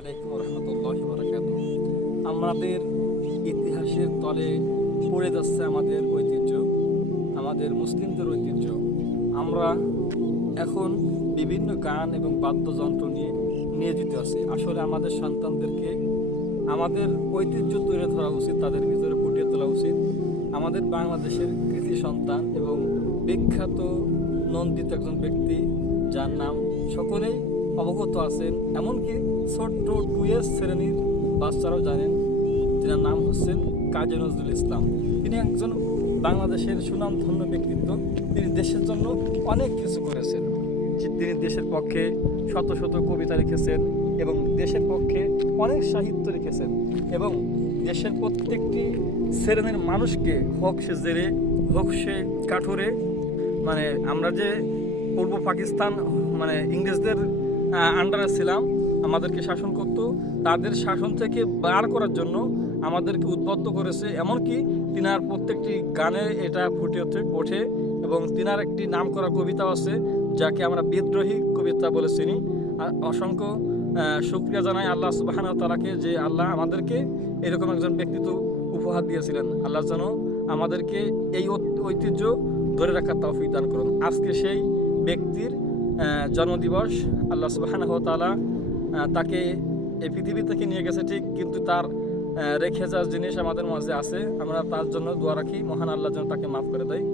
আলাইকুম রহমতুল্লাহ বরাকাত আমাদের ইতিহাসের তলে পড়ে যাচ্ছে আমাদের ঐতিহ্য, আমাদের মুসলিমদের ঐতিহ্য। আমরা এখন বিভিন্ন গান এবং বাদ্যযন্ত্র নিয়ে নিয়োজিত আছি। আসলে আমাদের সন্তানদেরকে আমাদের ঐতিহ্য তুলে ধরা উচিত, তাদের ভিতরে ফুটিয়ে তোলা উচিত। আমাদের বাংলাদেশের কৃতি সন্তান এবং বিখ্যাত নন্দিত একজন ব্যক্তি যার নাম সকলেই অবগত আছেন, এমনকি ছোট্ট টু ইয়ার্স শ্রেণির বাচ্চারাও জানেন যার নাম হচ্ছেন কাজী নজরুল ইসলাম। তিনি একজন বাংলাদেশের সুনামধন্য ব্যক্তিত্ব। তিনি দেশের জন্য অনেক কিছু করেছেন। তিনি দেশের পক্ষে শত শত কবিতা লিখেছেন এবং দেশের পক্ষে অনেক সাহিত্য লিখেছেন এবং দেশের প্রত্যেকটি শ্রেণির মানুষকে হোক সে জেরে হোক সে কাঠুরে মানে আমরা যে পূর্ব পাকিস্তান মানে ইংরেজদের আন্ডারে ছিলাম, আমাদেরকে শাসন করত। তাদের শাসন থেকে বার করার জন্য আমাদেরকে উদ্বুদ্ধ করেছে। এমনকি তিনার প্রত্যেকটি গানে এটা ফুটে ওঠে এবং তিনার একটি নাম করা কবিতা আছে, যাকে আমরা বিদ্রোহী কবিতা বলে চিনি। অসংখ্য শুক্রিয়া জানাই আল্লাহ সুবাহান তালাকে যে আল্লাহ আমাদেরকে এরকম একজন ব্যক্তিত্ব উপহার দিয়েছিলেন। আল্লাহ যেন আমাদেরকে এই ঐতিহ্য ধরে রাখার তৌফিক দান করুন। আজকে সেই ব্যক্তির জন্মদিবস, আল্লাহ সুবাহান তালা তাকে এই পৃথিবী থেকে নিয়ে গেছে, ঠিক কিন্তু তার রেখে যাওয়ার জিনিস আমাদের মাঝে আছে। আমরা তার জন্য দোয়া রাখি, মহান আল্লাহ যেন তাকে মাফ করে দেয়।